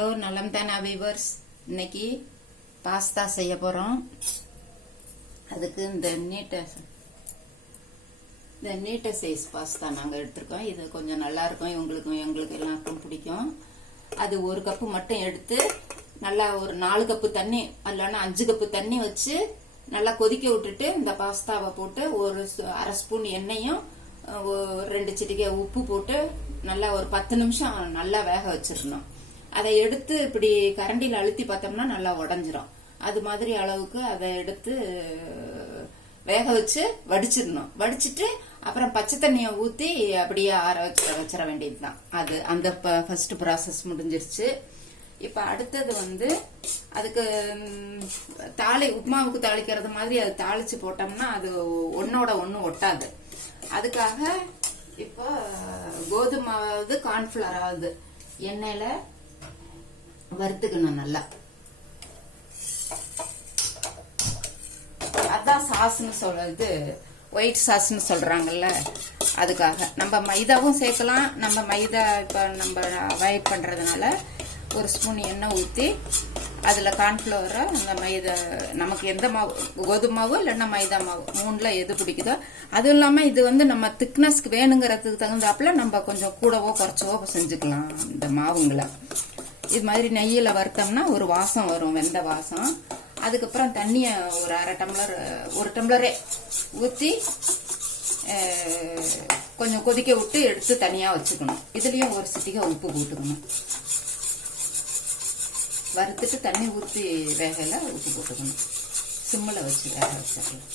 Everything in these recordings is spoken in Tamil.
ஹலோ நலம் தானா வீவர்ஸ். இன்னைக்கு பாஸ்தா செய்ய போகிறோம். அதுக்கு இந்த நீட்ட சைஸ் பாஸ்தா நாங்கள் எடுத்துருக்கோம். இது கொஞ்சம் நல்லா இருக்கும், எங்களுக்கு எல்லாருக்கும் பிடிக்கும். அது ஒரு கப்பு மட்டும் எடுத்து நல்லா ஒரு 4 கப்பு தண்ணி இல்லைன்னா 5 கப்பு தண்ணி வச்சு நல்லா கொதிக்க விட்டுட்டு இந்த பாஸ்தாவை போட்டு ஒரு அரை ஸ்பூன் எண்ணெயும் 2 சிட்டிகை உப்பு போட்டு நல்லா ஒரு 10 நிமிஷம் நல்லா வேக வச்சிடணும். அதை எடுத்து இப்படி கரண்டியில் அழுத்தி பார்த்தோம்னா நல்லா உடஞ்சிரும். அது மாதிரி அளவுக்கு அதை எடுத்து வேக வச்சு வடிச்சிடணும். வடிச்சிட்டு அப்புறம் பச்சை தண்ணியை ஊற்றி அப்படியே ஆற வச்சிட வேண்டியதுதான். அது அந்த ஃபர்ஸ்ட் ப்ராசஸ் முடிஞ்சிருச்சு. இப்போ அடுத்தது அதுக்கு உப்புமாவுக்கு தாளிக்கிறது மாதிரி அது தாளிச்சு போட்டோம்னா அது ஒன்னோட ஒன்று ஒட்டாது. அதுக்காக இப்போ கோதுமாவது கார்ன்ஃபிளவராவது எண்ணெயில வறுத்துக்கணும் நல்லா. அதான் சாஸ்ன்னு சொல்றது, ஒயிட் சாஸ்ன்னு சொல்றாங்கல்ல. அதுக்காக நம்ம மைதாவும் சேர்க்கலாம். நம்ம மைதா இப்போ நம்ம அவாய்ட் பண்றதுனால ஒரு ஸ்பூன் எண்ணெய் ஊற்றி அதில் கார்ன்ஃப்ளவரை அந்த மைதா நமக்கு எந்த மாவு, கோதுமை மாவு இல்லைன்னா மைதா மாவு, 3ல் எது பிடிக்குதோ. அதுவும் இல்லாமல் இது நம்ம திக்னஸ்க்கு வேணுங்கிறதுக்கு தகுந்தாப்புல நம்ம கொஞ்சம் கூடவோ குறைச்சவோ செஞ்சுக்கலாம் இந்த மாவுங்களை. இது மாதிரி நெய்யில் வறுத்தோம்னா ஒரு வாசம் வரும், வெந்த வாசம். அதுக்கப்புறம் தண்ணியை ஒரு ஒரு டம்ளரே ஊற்றி கொஞ்சம் கொதிக்க விட்டு எடுத்து தனியாக வச்சுக்கணும். இதுலேயும் ஒரு சிட்டிகை உப்பு போட்டுக்கணும். வறுத்துட்டு தண்ணி ஊற்றி வேகல உப்பு போட்டுக்கணும். சிம்மில் வச்சு வேக வச்சிடலாம்.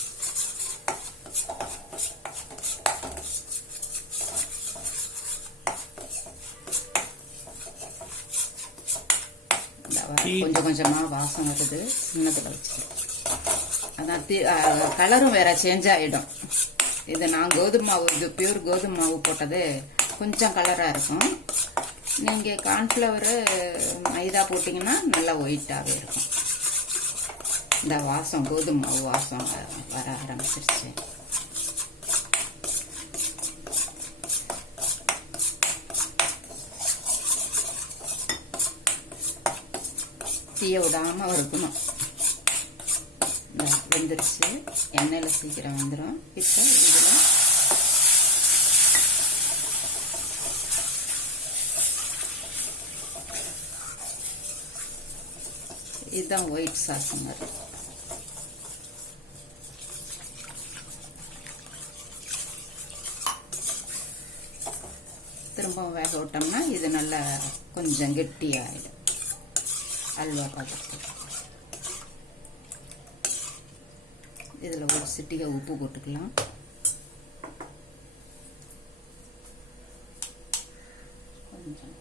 கொஞ்சம் கொஞ்சமா வாசம் வருது. சின்னத்தில் வச்சு அதான் கலரும் வேற சேஞ்ச் ஆயிடும். இது நான் கோதுமை மாவு, இது பியூர் கோதுமை மாவு போட்டது கொஞ்சம் கலரா இருக்கும். நீங்க கார்ன்ஃபிளவர் மைதா போட்டீங்கன்னா நல்லா ஒயிட்டாவே இருக்கும். இந்த வாசம் கோதுமை மாவு வாசம் வர ஆரம்பிச்சிருச்சு. தீய விடாம வறுக்கணும். வெந்துருச்சு, எண்ணெயில சீக்கிரம் வந்துடும். இப்போ இதுல இதுதான் ஒயிட் சாஸ் மாதிரி. திரும்பவும் வேக விட்டோம்னா இது நல்லா கொஞ்சம் கெட்டியாயிடும். அல்வா பாத்திரத்துக்கு இதில் ஒரு சிட்டிகை உப்பு போட்டுக்கலாம். கொஞ்சம்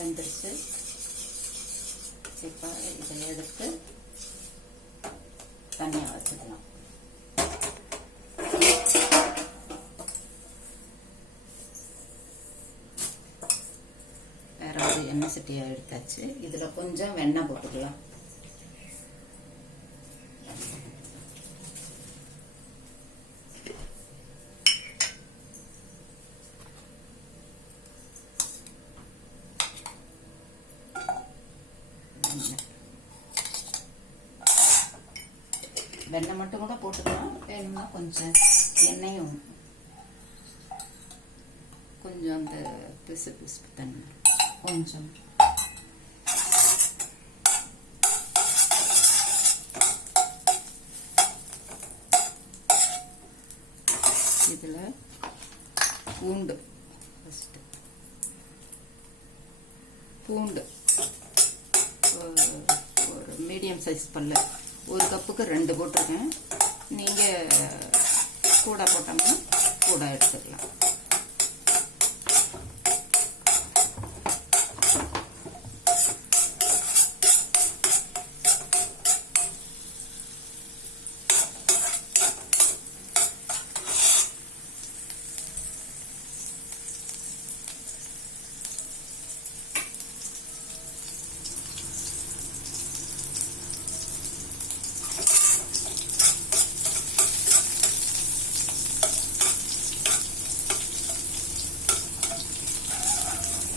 வெந்துருச்சு. இப்போ இதில் எடுத்து தனியாக வச்சுக்கலாம். வேற ஒரு எண்ணெய் சட்டியாக எடுத்தாச்சு. இதில் கொஞ்சம் வெண்ணெய் போட்டுக்கலாம். வெண்ணெய் மட்டும் கூட போட்டுக்கலாம், வேணும்னா கொஞ்சம் எண்ணெயும் கொஞ்சம் அந்த பிசு பிசு தண்ணி கொஞ்சம் இதில் பூண்டு ஃபஸ்ட்டு பூண்டு ஒரு மீடியம் சைஸ் பல்ல 1 கப்புக்கு 2 போட்டிருக்கேன். நீங்கள் கூட போட்டோம்னா கூட எடுத்துக்கலாம்.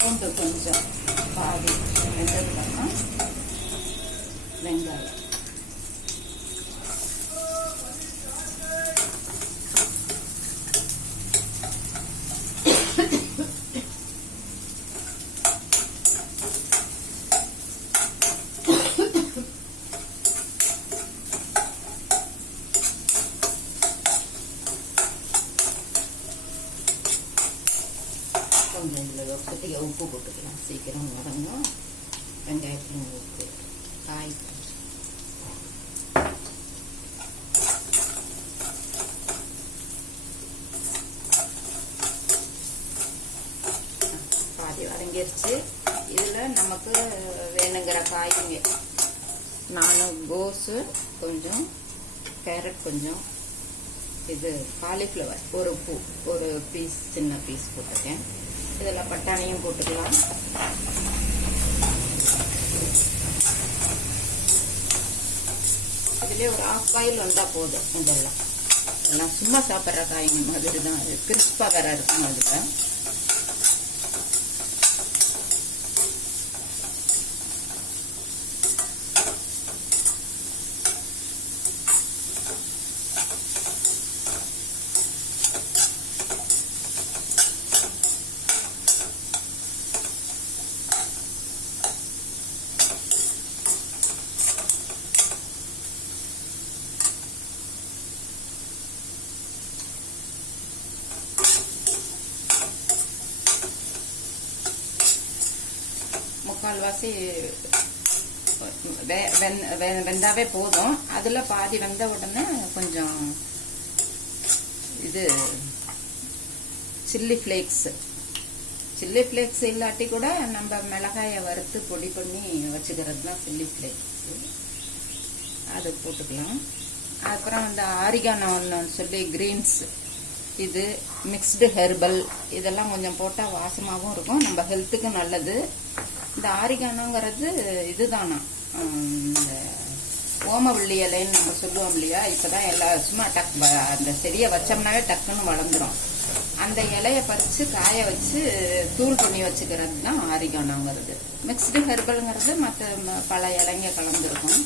பூண்டு கொஞ்சம் பாதி வெந்ததுக்கப்புறம் வெங்காயம் கொஞ்சம் இதில் கொட்டிக்க உப்பு போட்டுக்கலாம், சீக்கிரம் வதங்கும். வெங்காயத்தையும் உப்பு காய் பாதி வதங்கிருச்சு. இதில் நமக்கு வேணுங்கிற காய்ங்க நானும் கோஸு கொஞ்சம், கேரட் கொஞ்சம், இது காலிஃப்ளவர் ஒரு பீஸ் சின்ன பீஸ் போட்டிருக்கேன். இதில் பட்டாணியும் போட்டுக்கலாம். இதுலேயே ஒரு 1/2 பாயில் வந்தால் போதும். இதெல்லாம் சும்மா சாப்பிட்ற காய்ங்க மாதிரி தான், கிறிஸ்பாக வேற இருக்கும். அதில் முக்கால்வாசி வெந்தாவே போதும். அதில் பாதி வெந்த உடனே கொஞ்சம் இது சில்லி ஃப்ளேக்ஸ் இல்லாட்டி கூட நம்ம மிளகாயை வறுத்து பொடி பண்ணி வச்சுக்கிறது தான் சில்லி ஃப்ளேக்ஸ். அது போட்டுக்கலாம். அப்புறம் அந்த ஆரிகானோன்னு சொல்லி கிரீன்ஸ், இது மிக்ஸ்டு ஹெர்பல், இதெல்லாம் கொஞ்சம் போட்டால் வாசமாகவும் இருக்கும், நம்ம ஹெல்த்துக்கும் நல்லது. இந்த ஆரிகானோங்கிறது இதுதானா, இந்த ஓமவள்ளி இலைன்னு நம்ம சொல்லுவோம் இல்லையா, இப்போதான் எல்லாம் சும்மா அந்த செடியை வச்சோம்னாவே டக்குன்னு வளர்ந்துடும். அந்த இலையை பறித்து காய வச்சு தூள் பண்ணி வச்சுக்கிறது தான் ஆரிகானோங்கிறது. மிக்ஸ்டு ஹெர்பல்ங்கிறது மற்ற பல இலைங்க கலந்துருக்கும்.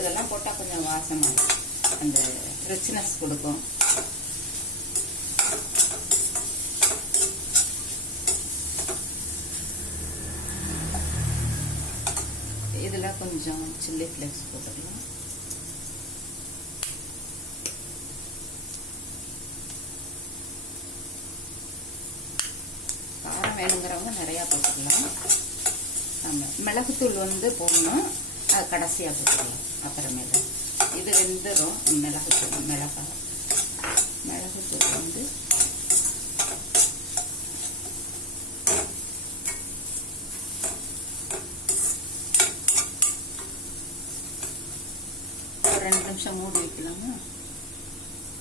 இதெல்லாம் போட்டால் கொஞ்சம் வாசமாக அந்த ரிச்னஸ் கொடுக்கும். இதில் கொஞ்சம் சில்லி ஃப்ளேக்ஸ் போட்டுக்கலாம். காரம் வேணுங்கிறவங்க நிறையா போட்டுக்கலாம். மிளகுத்தூள் போடணும், அது கடைசியாக போட்டுக்கலாம். அப்புறமேல இது வெந்துடும். மிளகுத்தூள் ஒரு 2 நிமிஷம் மூடி வைக்கலாமா?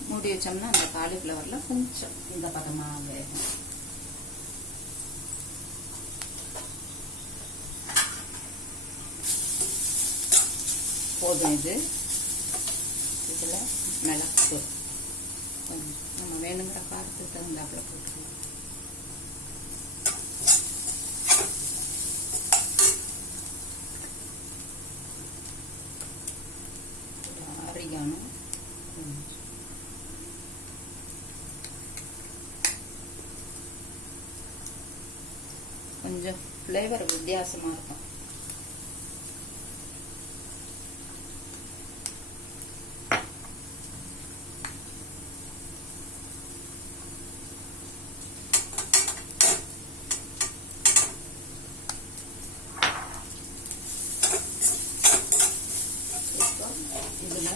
மூடி வச்சோம்னா அந்த காலிஃப்ளவர்ல கொஞ்சம் இந்த பதமாக வேகும். போதும். இதில் மிளகு நம்ம வேணுங்கிற காரத்துக்கு தகுந்தாப்புல போட்டுக்கலாம். கொஞ்சம் ஃப்ளேவர் வித்தியாசமாக இருக்கும். இதில்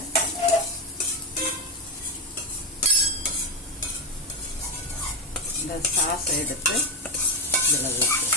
இந்த சாஸ் எடுத்து இதில் ஊற்று.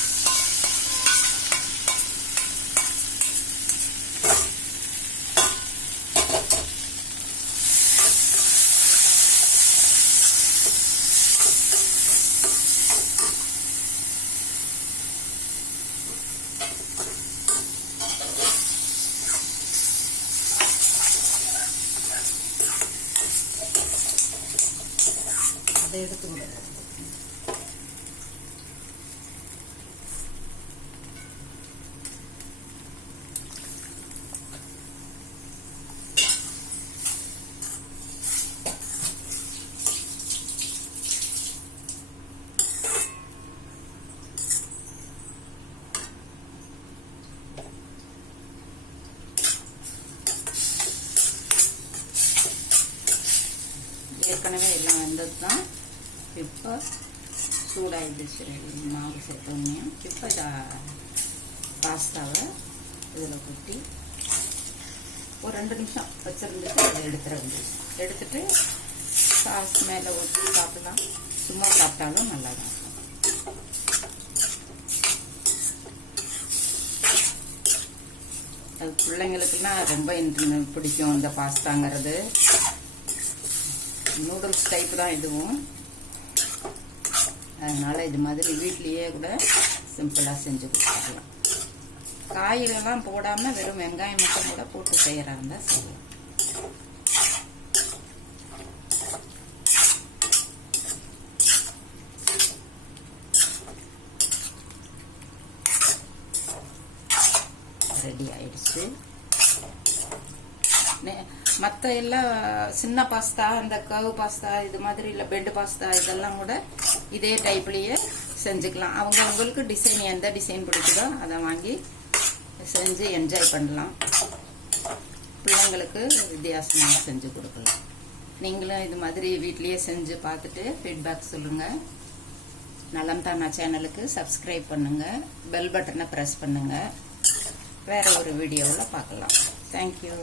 அதை எடுத்து விட ஏற்கனவே எல்லாம் வெந்தது தான். இப்போ சூடாகிடுச்சு மாவு சேர்த்தோன்னே. இப்போ பாஸ்தாவை இதில் கொட்டி ஒரு 2 நிமிஷம் வச்சுருந்துட்டு அதை எடுத்துட வேண்டியது. எடுத்துட்டு சாஸ் மேலே ஊற்றி சாப்பிடலாம். சும்மா சாப்பிட்டாலும் நல்லா தான் இருக்கும். அது பிள்ளைங்களுக்குலாம் ரொம்ப பிடிக்கும் இந்த பாஸ்தாங்கிறது. நூடுல்ஸ் டைப் தான் இதுவும். அதனால் இது மாதிரி வீட்லேயே கூட சிம்பிளாக செஞ்சு கொடுத்துக்கலாம். காய்கறிலாம் போடாமல் வெறும் வெங்காயம் மட்டும் கூட போட்டு செய்கிறா இருந்தால் செய்யலாம். ரெடி ஆயிடுச்சு. மற்ற எல்லாம் சின்ன பாஸ்தா, இந்த கர்வ் பாஸ்தா, இது மாதிரி இல்லை பெட் பாஸ்தா, இதெல்லாம் கூட இதே டைப்லேயே செஞ்சுக்கலாம். அவங்களுக்கு டிசைன் எந்த டிசைன் பிடிக்குதோ அதை வாங்கி செஞ்சு என்ஜாய் பண்ணலாம். பிள்ளைங்களுக்கு வித்தியாசமாக செஞ்சு கொடுக்கலாம். நீங்களும் இது மாதிரி வீட்லேயே செஞ்சு பார்த்துட்டு ஃபீட்பேக் சொல்லுங்கள். நலம் தானா சேனலுக்கு சப்ஸ்கிரைப் பண்ணுங்கள். பெல் பட்டனை ப்ரெஸ் பண்ணுங்கள். வேறு ஒரு வீடியோவில் பார்க்கலாம். தேங்க்யூ.